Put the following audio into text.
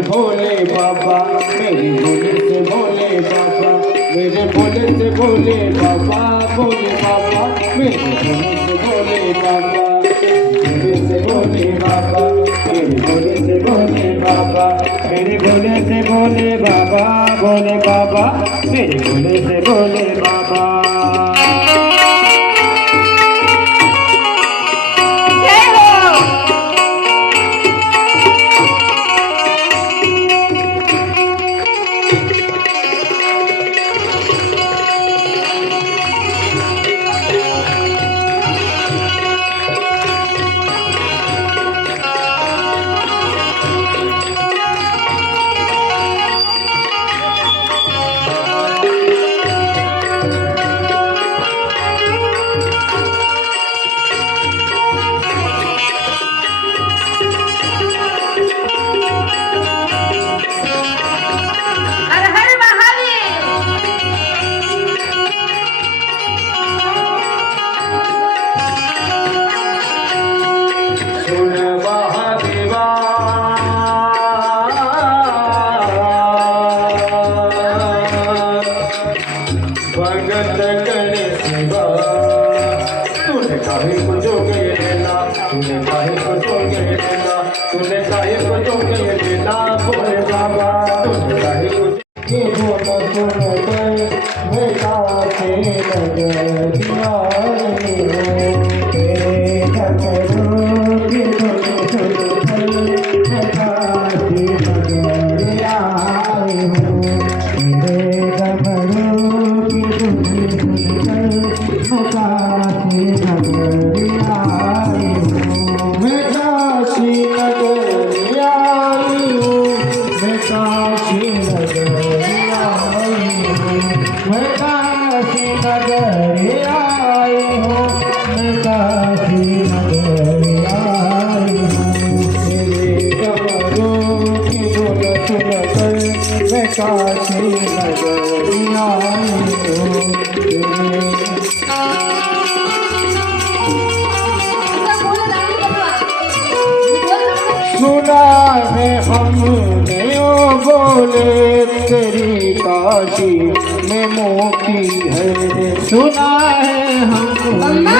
से भोले बाबा मेरी भोले से भोले बाबा मेरे भोले से भोले बाबा भोले बाबा मेरे भोले से भोले बाबा भोले से भोले बाबा मेरे भोले से भोले बाबा मेरे भोले से भोले बाबा भोले बाबा मेरे भोले से भोले बाबा भगत करे सेवा तूने काहे को जो के लेना तूने काहे को जो के लेना तूने काहे को जो के लेना बोले बाबा तूने काहे को ये बोला सुन कर बेटा के नज़र दिया तेरे घरों की सुन सुन कर बेटा की नज़र आई हूँ कर बेटा बोलवा हम हमने ओ बोले तेरी काशी में मोती है। सुना है हमने